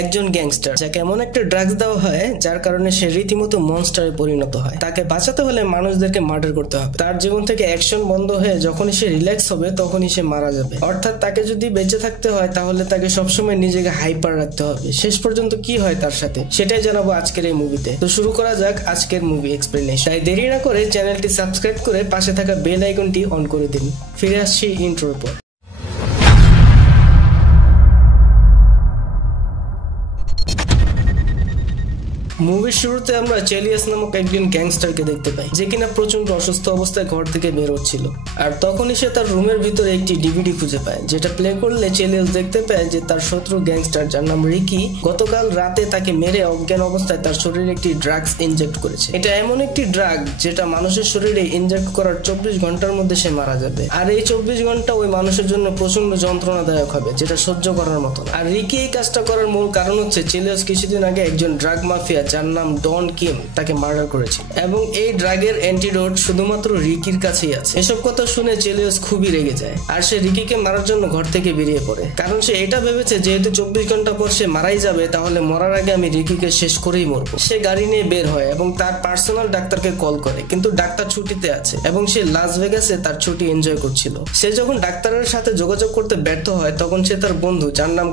একজন গ্যাংস্টার যাকে এমন একটা ড্রাগস দেওয়া হয় যার কারণে সে রীতিমতো মনস্টারে পরিণত হয়। তাকে বাঁচাতে হলে মানুষদেরকে মার্ডার করতে হবে। তার জীবন থেকে অ্যাকশন বন্ধ হয়ে যখনই সে রিল্যাক্স হবে তখনই সে মারা যাবে। অর্থাৎ তাকে যদি বেঁচে থাকতে হয় তাহলে তাকে সবসময় নিজেকে হাইপার রাখতে হবে। শেষ পর্যন্ত কি হয় তার সাথে সেটাই জানাবো আজকের এই মুভিতে। তো শুরু করা যাক আজকের মুভি এক্সপ্লেনেশন। তাই দেরি না করে চ্যানেলটি সাবস্ক্রাইব করে পাশে থাকা বেল আইকনটি অন করে দিন। ফিরে আসছি ইন্ট্রোর পর। মুভির শুরুতে আমরা চেলিয়াস নামক একজন গ্যাংস্টারকে দেখতে পাই যে কিনা প্রচন্ড অসুস্থ অবস্থায় ঘর থেকে বের হচ্ছিল। আর তখনই সে তার রুমের ভিতরে একটি ডিভিডি খুঁজে পায়, যেটা প্লে করলে চেলিয়াস দেখতে পায় যে তার শত্রু গ্যাংস্টার যার নাম রিকি গতকাল রাতে তাকে মেরে অজ্ঞান অবস্থায় তার শরীরে একটি ড্রাগস ইনজেক্ট করেছে। এটা এমন একটি ড্রাগ যেটা মানুষের শরীরে ইনজেক্ট করার 24 ঘন্টার মধ্যে সে মারা যাবে। আর এই 24 ঘন্টা ওই মানুষের জন্য প্রচন্ড যন্ত্রণাদায়ক হবে, যেটা সহ্য করার মতো। আর রিকি এই কাজটা করার মূল কারণ হচ্ছে চেলিয়াস কিছুদিন আগে একজন ড্রাগ মাফিয়া যার নাম ডন কিম তাকে মার্ডার করেছে এবং এই ড্রাগের অ্যান্টিডোট শুধুমাত্র রিকির কাছেই আছে। এসব কথা শুনে চেলিয়াস খুবই রেগে যায় আর সে রিকিকে মারার জন্য ঘর থেকে বেরিয়ে পড়ে, কারণ সে এটা ভেবেছে যেহেতু 24 ঘন্টা পর সে মারাই যাবে তাহলে মরার আগে আমি রিকিকে শেষ করেই মরবো। সে গাড়ি নিয়ে বের হয় এবং তার পার্সোনাল ডাক্তারকে কল করে, কিন্তু ডাক্তার ছুটিতে আছে এবং সে লাস ভেগাসে তার ছুটি এনজয় করছিল। সে যখন ডাক্তারের সাথে যোগাযোগ করতে ব্যর্থ হয় তখন সে তার বন্ধু যার নাম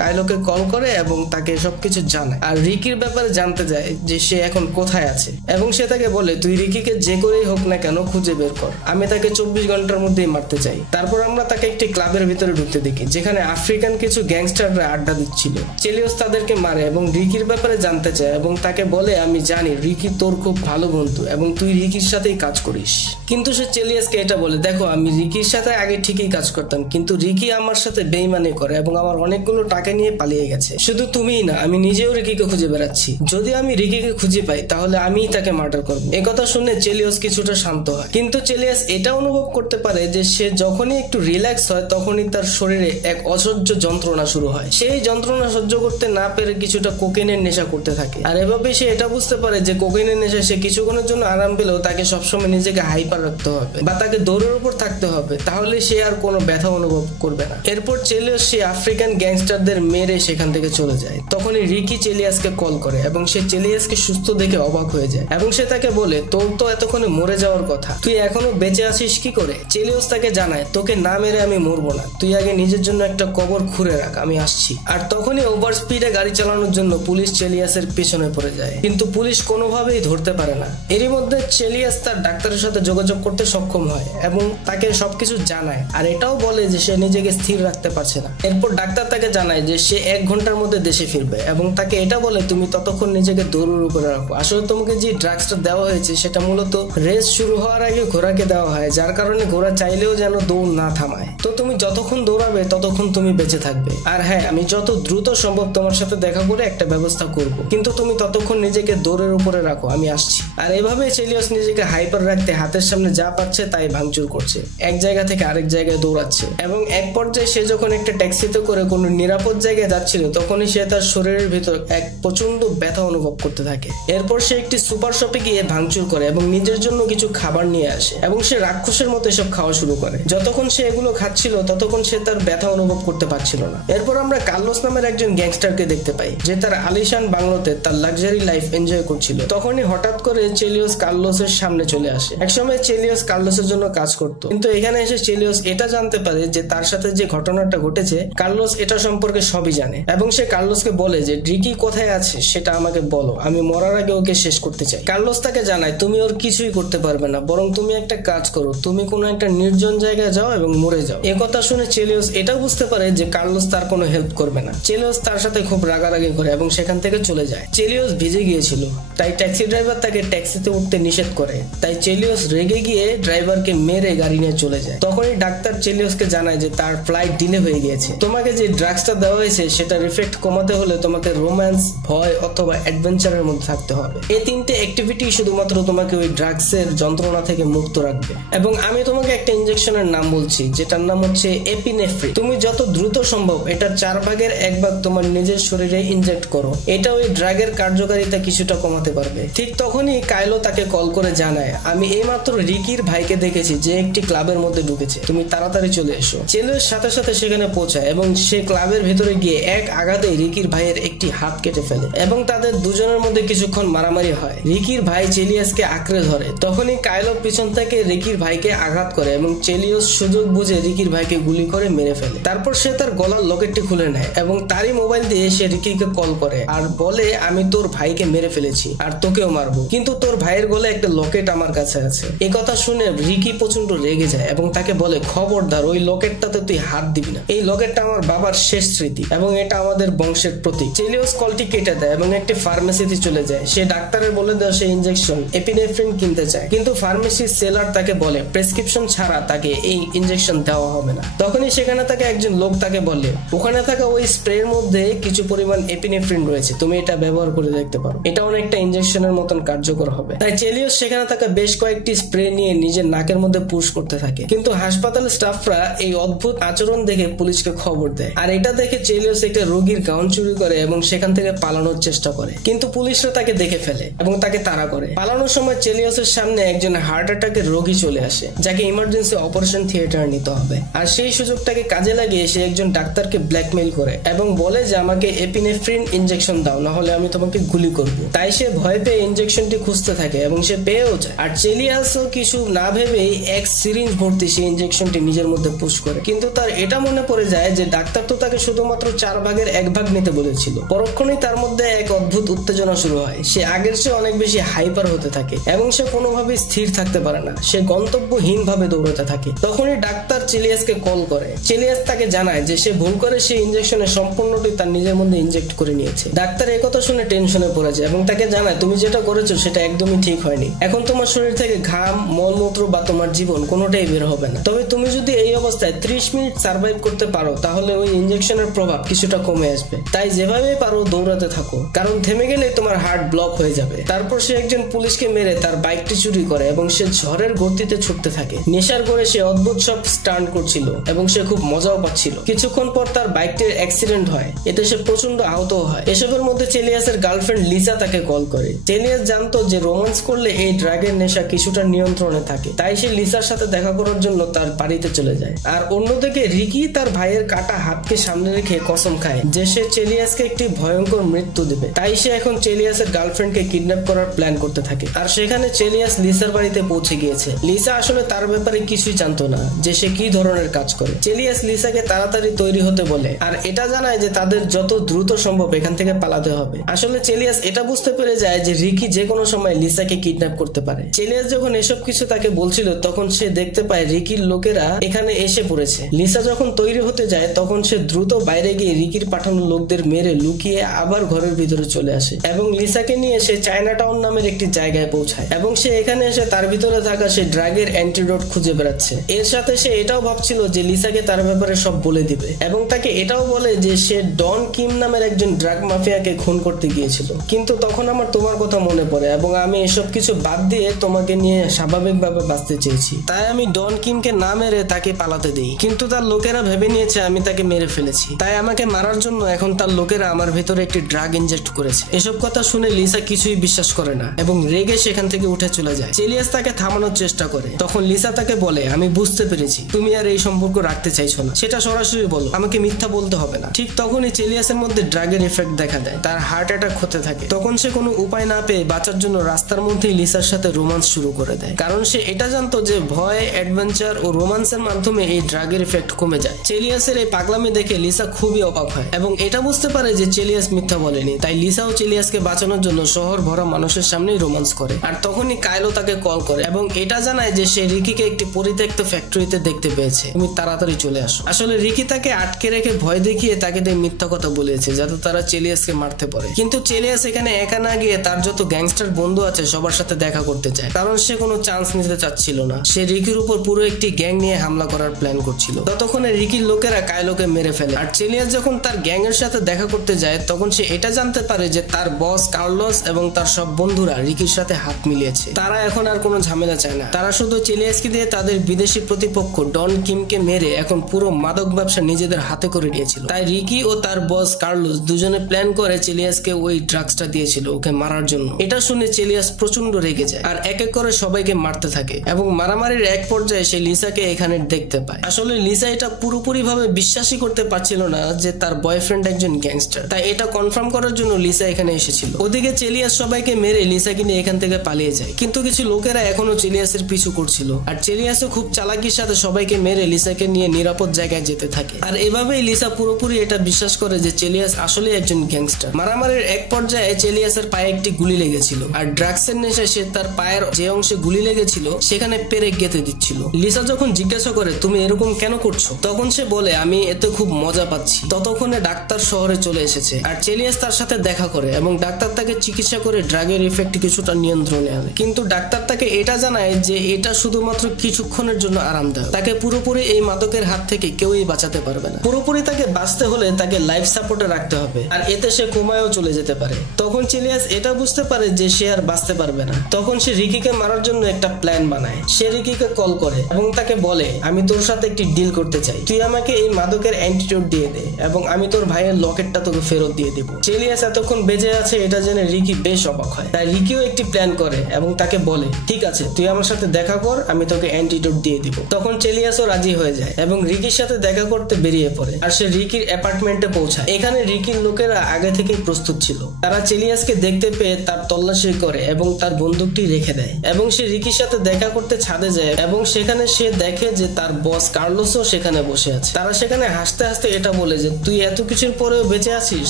কাইলোকে কল করে এবং তাকে সবকিছু জানায় আর রিকির ব্যাপারে জানতে যায় যে সে এখন কোথায় আছে। এবং সে তাকে বলে তুই রিকিকে যে করেই হোক না কেন খুঁজে বের কর, আমি তাকে 24 ঘন্টার মধ্যেই মারতে চাই। তারপর আমরা তাকে একটি ক্লাবের ভিতরে ঢুকতে দেখি যেখানে আফ্রিকান কিছু গ্যাংস্টাররা আড্ডা দিচ্ছিল। চেলিয়াস তাদেরকে মারে এবং রিকির ব্যাপারে জানতে চায় এবং তাকে বলে আমি জানি রিকি তোর খুব ভালো বন্ধু এবং তুই রিকির সাথেই কাজ করিস। কিন্তু সে চেলিয়াসকে এটা বলে দেখো আমি রিকির সাথে আগে ঠিকই কাজ করতাম, কিন্তু রিকি আমার সাথে বেইমানি করে এবং আমার অনেকগুলো টাকা নিয়ে পালিয়ে গেছে। শুধু তুমিই না, আমি নিজেও রিকিকে খুঁজে বেড়াচ্ছি। যদি আমি রিকিকে খুঁজে পাই তাহলে আমিই তাকে মার্ডার করবো। একথা শুনে চেলিয়াস কিছুটা শান্ত হয়, কিন্তু চেলিয়াস এটা অনুভব করতে পারে যে সে যখনই একটু রিল্যাক্স হয় তখনই তার শরীরে এক অসহ্য যন্ত্রণা শুরু হয়। সেই যন্ত্রণা সহ্য করতে না পেরে কিছুটা কোকেনের নেশা করতে থাকে আর এভাবে সে এটা বুঝতে পারে যে কোকেনের নেশা সে কিছুক্ষণের জন্য আরাম পেলেও তাকে সবসময় নিজেকে হাইপার রাখতে হবে বা তাকে দৌড়ের উপর থাকতে হবে, তাহলে সে আর কোনো ব্যথা অনুভব করবে না। এরপর চেলিয়াস সে আফ্রিকান গ্যাংস্টারদের মেরে সেখান থেকে চলে যায়। তখনই রিকি চেলিয়াসকে কল করে এবং সে চেলিয়াসকে সুস্থ দেখে অবাক হয়ে যায় এবং সে তাকে বলে তোর তো এতক্ষণে মরে যাওয়ার কথা, তুই এখনো বেঁচে আছিস কি করে? চেলিয়াস তাকে জানায় তোকে না মেরে আমি মরবো না, তুই আগে নিজের জন্য একটা কবর খুঁড়ে রাখ, আমি আসছি। আর তখনই ওভার স্পিডে গাড়ি চালানোর জন্য পুলিশ চেলিয়াসের পেছনে পড়ে যায়, কিন্তু পুলিশ কোনোভাবেই ধরতে পারে না। এরই মধ্যে চেলিয়াস তার ডাক্তারের সাথে যোগাযোগ করতে সক্ষম হয় এবং তাকে সবকিছু জানায় আর এটাও বলে যে সে নিজেকে স্থির রাখতে পারছে না। এরপর ডাক্তার তাকে জানায় যে সে 1 ঘন্টার মধ্যে দেশে ফিরবে এবং তাকে এটা বলে তুমি ততক্ষণ নিজেকে দৌড়ের উপরে রাখো। আসলে তোমাকে যে ড্রাগসটা দেওয়া হয়েছে সেটা মূলত রেস শুরু হওয়ার আগে ঘোড়াকে দেওয়া হয়, যার কারণে ঘোড়া চাইলেও যেন দৌড় না থামায়। তো তুমি যতক্ষণ দৌড়াবে ততক্ষণ তুমি বেঁচে থাকবে। আর হ্যাঁ, আমি যত দ্রুত সম্ভব তোমার সাথে দেখা করে একটা ব্যবস্থা করব, কিন্তু তুমি ততক্ষণ নিজেকে দৌড়ের উপরে রাখো, আমি আসছি। আর এভাবে চেলিয়াস নিজেকে হাইপার রাখতে হাতের সামনে যা পাচ্ছে তাই ভাঙচুর করছে, এক জায়গা থেকে আরেক জায়গায় দৌড়াচ্ছে এবং এক পর্যায়ে সে যখন একটা ট্যাক্সিতে করে কোনো নিরাপদ জায়গায় যাচ্ছিল তখনই সে তার শরীরের ভিতর এক প্রচন্ড ব্যথা অনুভব করতে থাকে। এরপর সে একটি সুপার শপে গিয়ে ভাঙচুর করে এবং নিজের জন্য কিছু খাবার নিয়ে আসে এবং সে রাক্ষসের মতো এসব খাওয়া শুরু করে। যতক্ষণ সে এগুলো খাচ্ছিল ততক্ষণ সে তার ব্যথা অনুভব করতে পারছিল না। এরপর আমরা কার্লোস নামের একজন গ্যাংস্টারকে দেখতে পাই যে তার আলিশান বাংলোতে তার লাক্সারি লাইফ এনজয় করছিল। তখনই হঠাৎ করে চেলিয়াস কার্লোসের সামনে চলে আসে। একসময় চেলিয়াস কার্লোসের জন্য কাজ করত, কিন্তু এখানে এসে চেলিয়াস এটা জানতে পারে যে তার সাথে যে ঘটনাটা ঘটেছে কার্লোস এটা সম্পর্কে সবই জানে এবং সে কার্লোসকে বলে যে রিকি কোথায় আছে সেটা আমাকে বলো, আমি মরার আগে ওকে শেষ করতে চাই। কার্লোস তাকে জানায় তুমি ওর কিছুই করতে পারবে না, বরং তুমি একটা কাজ করো, তুমি কোনো একটা নির্জন জায়গায় যাও এবং মরে যাও। একথা শুনে চেলিয়াস এটা বুঝতে পারে যে কার্লোস তার কোনো হেল্প করবে না। চেলিয়াস তার সাথে খুব রাগারাগি করে এবং সেখান থেকে চলে যায়। চেলিয়াস ভিজে গিয়েছিল তাই ট্যাক্সি ড্রাইভার তাকে ট্যাক্সিতে উঠতে নিষেধ করে, তাই চেলিয়াস রেগে গিয়ে ড্রাইভারকে মেরে গাড়ি নিয়ে চলে যায়। তখনই ডাক্তার চেলিয়াসকে জানায় যে তার ফ্লাইট ডিলে হয়ে গিয়েছে। তোমাকে যে ড্রাগসটা দেওয়া হয়েছে সেটার ইফেক্ট কমাতে হলে তোমাকে রোম্যান্স, ভয় অথবা অ্যাডভেঞ্চারের মধ্যে থাকতে হবে। এই 3টে অ্যাক্টিভিটি শুধুমাত্র তোমাকে ওই ড্রাগসের যন্ত্রণা থেকে মুক্ত রাখবে। এবং আমি তোমাকে একটা ইনজেকশনের নাম বলছি, যেটার নাম হচ্ছে এপিনেফ্রিন। তুমি যত দ্রুত সম্ভব এটার 4/1 ভাগ তোমার নিজের শরীরে ইনজেক্ট করো। এটা ওই ড্রাগের কার্যকারিতা কিছুটা কমাতে পারবে। ঠিক তখনই কাইলো তাকে কল করে জানায়, আমি এইমাত্র রিকির ভাইকে দেখেছি যে একটি ক্লাবের মধ্যে ঢুকেছে, তুমি তাড়াতাড়ি চলে এসো। চেলিয়াস সাথে সাথে সেখানে পৌঁছায় এবং সে ক্লাবের ভেতরে গিয়ে এক আঘাতে রিকির ভাইয়ের একটি হাত কেটে ফেলে এবং তাদের দুজনের মধ্যে কিছুক্ষণ মারামারি হয়। রিকির ভাই চেলিয়াসকে আঁকড়ে ধরে। তখনই কাইলো পিছন থেকে রিকির ভাইকে আঘাত করে এবং চেলিয়াস সুযোগ বুঝে রিকির ভাইকে গুলি করে মেরে ফেলে। তারপর সে তার গলার লকেটটি খুলে নেয় এবং তারই মোবাইল দিয়ে সে রিকিকে কল করে আর বলে, আমি তোর ভাইকে মেরে ফেলেছি আর তোকেও মারবো, কিন্তু তোর ভাইয়ের গলায় একটা লকেট আমার কাছে আছে। এই কথা শুনে রিকি প্রচন্ড রেগে যায় এবং তাকে বলে, খবরদার ওই লকেটটাতে তুই হাত দিবি না। এই লকেটটা আমার বাবার শেষ স্মৃতি এবং এটা আমাদের বংশের প্রতীক। চেলিয়াস কলটি কেটে দেয় এবং একটি ফার্মেসিতে চলে যায়। সে ডাক্তারের বলে দেওয়া সে ইনজেকশন এপিনেফ্রিন কিনতে চায়, কিন্তু ফার্মেসির সেলার তাকে বলে প্রেসক্রিপশন ছাড়া তাকে এই ইনজেকশন দেওয়া হবে না। তখনই সেখানে থাকে একজন লোক তাকে বলে, ওখানে থাকা ওই স্প্রের মধ্যে কিছু পরিমাণ এপিনেফ্রিন রয়েছে, তুমি এটা ব্যবহার করে দেখতে পারো, এটা অনেকটা ইনজেকশনের মতন কার্যকর হবে। তাই চেলিয়াস সেখানে থাকা বেশ কয়েকটি স্প্রে নিয়ে নিজের নাকের মধ্যে পুশ করতে থাকে, কিন্তু হাসপাতালের স্টাফরা এই অদ্ভুত আচরণ দেখে পুলিশকে খবর দেয়। আর এটা দেখে চেলিয়াস একটা রোগীর গাউন চুরি করে এবং সেখান থেকে পালানোর চেষ্টা করে, কিন্তু পুলিশরা তাকে দেখে ফেলে এবং তাকে তাড়া করে। পালানোর সময় চেলিয়াসের সামনে একজন হার্ট অ্যাটাকের রোগী চলে আসে, যাকে ইমার্জেন্সি অপারেশন থিয়েটার নিতে হবে। আর সেই সুযোগটাকে কাজে লাগিয়ে সে একজন ডাক্তারকে ব্ল্যাকমেইল করে এবং বলে যে আমাকে এপিনেফ্রিন ইনজেকশন দাও, না হলে আমি তোমাকে গুলি করব। তাই সে ভয় পেয়ে ইনজেকশনটি খুঁজতে থাকে এবং সে পেয়েও যায়। আর চেলিয়াসও কিছু না ভেবেই এক সিরিঞ্জ ভর্তি সেই ইনজেকশনটি নিজের মধ্যে পুশ করে, কিন্তু তার এটা মনে পড়ে যায় যে ডাক্তার তো তাকে শুধুমাত্র 4/1 নিতে বলেছিল। পরক্ষণেই তার মধ্যে এক অদ্ভুত উত্তেজনা শুরু হয়। সে আগের চেয়ে অনেক বেশি হাইপার হতে থাকে এবং সে কোনোভাবেই স্থির থাকতে পারে না। সে গন্তব্যহীন ভাবে দৌড়াতে থাকে। তখনই ডাক্তার চেলিয়াসকে কল করে। চেলিয়াস তাকে জানায় যে সে ভুল করে সেই ইনজেকশনের সম্পূর্ণটি তার নিজের মধ্যে ইনজেক্ট করে নিয়েছে। ডাক্তার এই কথা শুনে টেনশনে পড়ে যায় এবং তাকে জানায়, তুমি যেটা করেছো সেটা একদমই ঠিক হয়নি। এখন তোমার শরীর থেকে ঘাম, মলমূত্র বা তোমার জীবন কোনোটাই বের হবে না। তবে তুমি যদি এই অবস্থায় 30 মিনিট সার্ভাইভ করতে পারো তাহলে ওই ইনজেকশনের প্রভাব কিছুটা কমে আসবে। তাই যেভাবে পারো দৌড়াতে থাকো, কারণ থেমে গেলে তোমার হার্ট ব্লক হয়ে যাবে। তারপর সে একজন পুলিশকে মেরে তার বাইকটি চুরি করে এবং সে ঝড়ের গতিতে ছুটতে থাকে। নেশার করে সে অদ্ভুত সব স্টান্ট করছিল এবং সে খুব মজাও পাচ্ছিল। কিছুক্ষণ পর তার বাইকটির অ্যাক্সিডেন্ট হয়, এতে সে প্রচন্ড আহত হয়। এসবের মধ্যে চেলিয়াসের গার্লফ্রেন্ড লিসা তাকে কল করে। চেলিয়াস জানতো যে রোমান্স করলে এই ড্রাগের নেশা কিছুটা নিয়ন্ত্রণে থাকে, তাই সে লিসার সাথে দেখা করার জন্য তার বাড়িতে চলে যায়। আর অন্যদিকে রিকি তার ভাইয়ের কাটা হাতকে সামনে রেখে কসম খায় যে সে চেলিয়াসকে একটি ভয়ঙ্কর মৃত্যু দেবে। তাই সে এখন চেলিয়াসের গার্লফ্রেন্ডকে কিডন্যাপ করার প্ল্যান করতে থাকে। আর সেখানে চেলিয়াস লিসার বাড়িতে পৌঁছে গিয়েছে। লিসা আসলে তার ব্যাপারে কিছুই জানতো না যে সে কি ধরনের কাজ করে। চেলিয়াস লিসাকে তাড়াতাড়ি তৈরি হতে বলে আর এটা জানায় যে তাদের যত দ্রুত সম্ভব এখান থেকে পালাতে হবে। আসলে চেলিয়াস এটা বুঝতে পেরে যায় যে রিকি যে কোনো সময় লিসাকে কিডন্যাপ করতে পারে। চেলিয়াস যখন এসব কিছু তাকে বলছিল তখন সে দেখতে পায় রিকির লোকেরা এখানে এসে পড়েছে। লিসা যখন তৈরি হতে যায় তখন সে দ্রুত বাইরে গিয়ে রিকির পাঠানো লোকদের মেরে লুকিয়ে আবার ঘরের ভিতরে চলে আসে এবং লিসাকে নিয়ে সে চায়না টাউন নামের একটি জায়গায় পৌঁছায় এবং সে এখানে এসে তার ভিতরে থাকা সে ড্রাগের অ্যান্টিডোট খুঁজে বেড়াচ্ছে। এর সাথে সে এটাও ভাবছিল যে লিসাকে তার ব্যাপারে সব বলে দিবে এবং তাকে এটাও বলে যে সে ডন কিম নামের একজন ড্রাগ মাফিয়াকে খুন করতে গিয়েছিল। কিন্তু তখন আমার তোমার কথা মনে পড়ে এবং আমি এসব কিছু বাদ দিয়ে তোমাকে নিয়ে স্বাভাবিকভাবে বাঁচতে চেয়েছি। তাই আমি ডন কিমকে না মেরে তাকে পালাতে দিই, কিন্তু তার লোকেরা ভেবে নিয়েছে আমি তাকে মেরে ফেলেছি। তাই আমাকে মারার জন্য এখন তার লোকেরা আমার ভেতরে একটি ড্রাগ ইনজেক্ট করেছে। এসব কথা শুনে লিসা কিছুই বিশ্বাস করে না এবং রেগে সেখান থেকে উঠে চলে যায়। চেলিয়াস তাকে থামানোর চেষ্টা করে। তখন লিসা তাকে বলে, আমি বুঝতে পেরেছি তুমি আর এই সম্পর্ক রাখতে চাইছো না, সেটা সরাসরি বলো, আমাকে মিথ্যা বলতে হবে না। ঠিক তখনই চেলিয়াসের মধ্যে ড্রাগের এফেক্ট দেখা দেয়। তার হার্ট অ্যাটাক হতে থাকে। তখন সে কোনো উপায় না পেয়ে বাঁচার জন্য রাস্তার মধ্যেই লিসার সাথে রোমান্স শুরু করে দেয়, কারণ সে এটা জানতো যে ভয়, অ্যাডভেঞ্চার ও রোমান্সের মাধ্যমে এই ড্রাগের এফেক্ট কমে যায়। চেলিয়াসের এই পাগলামি দেখে লিসা খুবই অবাক হয় এবং এটা বুঝতে পারে যে চেলিয়াস মিথ্যা বলেনি। তাই লিসাও চেলিয়াসকে বাঁচানোর জন্য শহর ভরা মানুষের সামনেই রোমান্স করে। আর তখনই কাইলো তাকে কল করে এবং এটা জানায় যে সে রিকিকে একটি পরিত্যক্ত ফ্যাক্টরিতে দেখতে পেয়েছে, তুমি তাড়াতাড়ি চলে আসো। আসলে রিকি তাকে আটকে রেখে ভয় দেখিয়ে তাকে মিথ্যা কথা বলেছে যাতে তারা চেলিয়াসকে মারতে পারে। কিন্তু চেলিয়াস এখানে একা না গিয়ে তার যত গ্যাংস্টার বন্ধু আছে সবার সাথে দেখা করতে চায়, কারণ সে কোনো চান্স নিতে চাচ্ছিল না। সে রিকির উপর পুরো একটি গ্যাং নিয়ে হামলা করার প্ল্যান করছিল। ততক্ষণে রিকির লোকেরা কাইলোকে মেরে ফেলে। আর চেলিয়াস যখন তার গ্যাং এর সাথে দেখা করতে যায় তখন সে এটা জানতে পারে পারে যে তার বস কার্লোস এবং তার সব বন্ধুরা রিকির সাথে হাত মিলিয়েছে। তারা এখন আর কোনো ঝামেলা চায় না, তারা শুধু চেলিয়াসকে দিয়ে তাদের বিদেশি প্রতিপক্ষ ডন কিমকে মেরে এখন পুরো মাদক ব্যবসা নিজেদের হাতে করে নিয়েছিল। তাই রিকি ও তার বস কার্লোস দুজনে প্ল্যান করে চেলিয়াসকে ওই ড্রাগসটা দিয়েছিল ওকে মারার জন্য। এটা শুনে চেলিয়াস প্রচন্ড রেগে যায় আর এক এক করে সবাইকে মারতে থাকে এবং মারামারির এক পর্যায়ে সে লিসাকে এখানে দেখতে পায়। আসলে লিসা এটা পুরোপুরি ভাবে বিশ্বাসই করতে পারছিল না যে তার বয়ফ্রেন্ড একজন গ্যাংস্টার, তাই এটা কনফার্ম করার জন্য লিসা এখানে এসেছিল। ওদিকে চেলিয়াস সবাইকে মেরে লিসাকে নিয়ে এখান থেকে পালিয়ে যায়, কিন্তু কিছু লোকেরা এখনো চেলিয়াসের পিছু করছিল আর চেলিয়াসও খুব চালাকির সাথে সবাইকে মেরে লিসাকে নিয়ে নিরাপদ জায়গায় যেতে থাকে। আর এভাবেই লিসা পুরোপুরি এটা বিশ্বাস করে যে চেলিয়াস আসলে একজন গ্যাংস্টার। মারামারির এক পর্যায়ে চেলিয়াসের পায়ে একটি গুলি লেগেছিল আর ড্রাগসের নেশায় সে তার পায়ের যে অংশে গুলি লেগেছিল সেখানে পেরেক গেঁথে দিচ্ছিল। লিসা যখন জিজ্ঞাসা করে তুমি এরকম কেন করছো, তখন সে বলে আমি এতে খুব মজা পাচ্ছি। ততক্ষণে ডাক্তার শহরে চলে এসেছে আর চেলিয়াস তার সাথে দেখা করে এবং ডাক্তার তাকে চিকিৎসা করে ড্রাগের ইফেক্ট কিছুটা নিয়ন্ত্রণে আনে, কিন্তু ডাক্তার তাকে এটা জানায় যে এটা শুধুমাত্র কিছুক্ষণের জন্য আরামদায়ক, তাকে পুরোপুরি এই মাদকের হাত থেকে কেউই বাঁচাতে পারবে না। পুরোপুরি তাকে বাঁচতে হলে তাকে লাইফ সাপোর্টে রাখতে হবে আর এতে সে কোমায়ও চলে যেতে পারে। তখন চেলিয়াস এটা বুঝতে পারে যে সে আর বাঁচতে পারবে না। তখন সে রিকিকে মারার জন্য একটা প্ল্যান বানায়। সে রিকিকে কল করে এবং তাকে বলে আমি তোর সাথে একটি ডিল করতে চাই, তুই আমাকে এই মাদকের অ্যান্টিডোট দিয়ে দে এবং আমি তোর ভাইয়ের লকেটটা তোকে ফেরত দিয়ে দেব। চেলিয়াস এতক্ষণ বেঁচে আছে এটা জেনে রিকি বেশ অবাক হয়, তাই রিকিও একটি প্ল্যান করে এবং তাকে বলে ঠিক আছে তুই আমার সাথে দেখা কর, আমি তোকে অ্যান্টিডোট দিয়ে দিব। তখন চেলিয়াসও রাজি হয়ে যায় এবং রিকির সাথে দেখা করতে বেরিয়ে পড়ে আর সে রিকির অ্যাপার্টমেন্টে পৌঁছায়। এখানে রিকির লোকেরা আগে থেকেই প্রস্তুত ছিল, তারা চেলিয়াসকে দেখতে পেয়ে তার তল্লাশি করে এবং তার বন্দুকটি রেখে দেয় এবং সে রিকির সাথে দেখা করতে ছাদে যায় এবং সেখানে সে দেখে যে তার বস কার্লোসও সেখানে বসে আছে। তারা সেখানে হাসতে হাসতে এটা বলে যে তুই এত কিছুর পরেও বেঁচে আছিস,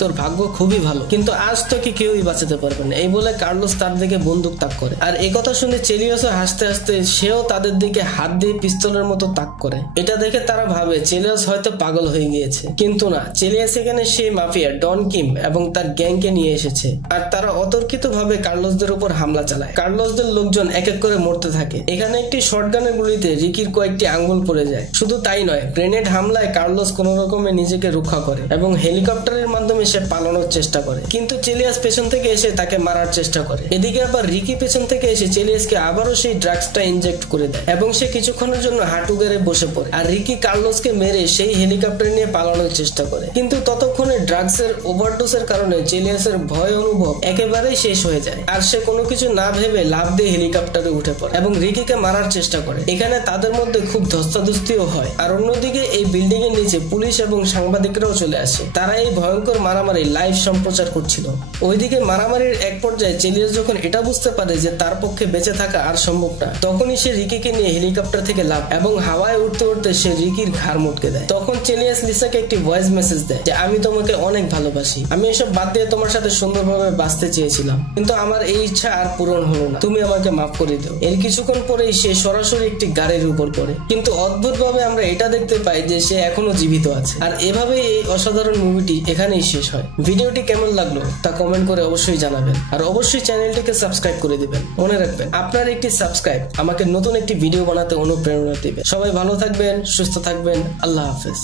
তোর ভাগ্য খুবই ভালো, কিন্তু আজ তোকে কেউই বাঁচাতে পারবে না। এই বলে কার্লোস তার দিকে বন্দুক তাক করে আর এই কথা শুনে চেলিয়াসও হাসতে হাসতে সেও তাদের দিকে হাত দিয়ে পিস্তলের মতো তাক করে। এটা দেখে তারা ভাবে চেলিয়াস হয়তো পাগল হয়ে গিয়েছে, কিন্তু না, চেলিয়াস এখানে সেই মাফিয়া ডন কিম এবং তার গ্যাংকে নিয়ে এসেছে আর তারা অতর্কিত ভাবে কার্লোসদের উপর হামলা চালায়। কার্লোসদের লোকজন এক এক করে মরতে থাকে। এখানে একটি শটগানের গুলিতে রিকির কয়েকটি আঙ্গুল পড়ে যায়। শুধু তাই নয়, গ্রেনেড হামলায় কার্লোস কোন রকমে নিজেকে রক্ষা করে এবং হেলিকপ্টারের মাধ্যমে সে পালানোর চেষ্টা করে, কিন্তু চেলিয়াস পেছন থেকে এসে তাকে মারার চেষ্টা করে। এদিকে আবার রিকি পেছন থেকে এসে চেলিয়াসকে আবারও সেই ড্রাগসটা ইনজেক্ট করে দেয় এবং সে কিছুক্ষণের জন্য হাঁটু গেড়ে বসে পড়ে আর রিকি কার্লোসকে মেরে সেই হেলিকপ্টার নিয়ে পালানোর চেষ্টা করে, কিন্তু ততক্ষণে ড্রাগসের ওভারডোজের কারণে চেলিয়াসের ভয় অনুভব একেবারেই শেষ হয়ে যায় আর সে কোনো কিছু না ভেবে লাফ দিয়ে হেলিকপ্টারে উঠে পড়ে এবং রিকিকে মারার চেষ্টা করে। এখানে তাদের মধ্যে খুব ধস্তাধস্তিও হয় আর অন্যদিকে এই বিল্ডিং এর নিচে পুলিশ এবং সাংবাদিকরাও চলে আসে। তারা এই ভয়ঙ্কর মারামারি লাইভ সম্প্রচার করছিল। ওইদিকে মারামারির এক পর্যায়ে চেলিয়াস যখন এটা বুঝতে পারে যে তার পক্ষে বেঁচে থাকা আর সম্ভব না, তখনই সে রিকিকে নিয়ে হেলিকপ্টার থেকে লাফ এবং হাওয়ায় উঠতে উঠতে সে রিকির ঘাড় মুটকে দেয়। তখন চেলিয়াস লিসাকে একটি ভয়েস মেসেজ দেয় যে আমি তোমাকে অনেক ভালোবাসি, আমি এসব বাদ দিয়ে তোমার সাথে সুন্দরভাবে বাঁচতে চেয়েছিলাম, কিন্তু আমার এই ইচ্ছা আর পূরণ হলো না, তুমি আমাকে মাফ করে দাও। এর কিছুক্ষণ পরেই সে সরাসরি একটি গাড়ির উপর পড়ে, কিন্তু অদ্ভুত ভাবে আমরা এটা দেখতে পাই যে সে এখনো জীবিত আছে। আর এভাবেই এই অসাধারণ মুভিটি এখানেই শেষ হয়। ভিডিওটি কেমন লাগলো তা কমেন্ট করে অবশ্যই জানাবেন আর অবশ্যই চ্যানেলটিকে সাবস্ক্রাইব করে দিবেন। মনে রাখবেন আপনার একটি সাবস্ক্রাইব আমাকে নতুন একটি ভিডিও বানাতে অনুপ্রেরণা দেবে। সবাই ভালো থাকবেন, সুস্থ থাকবেন, আল্লাহ হাফেজ।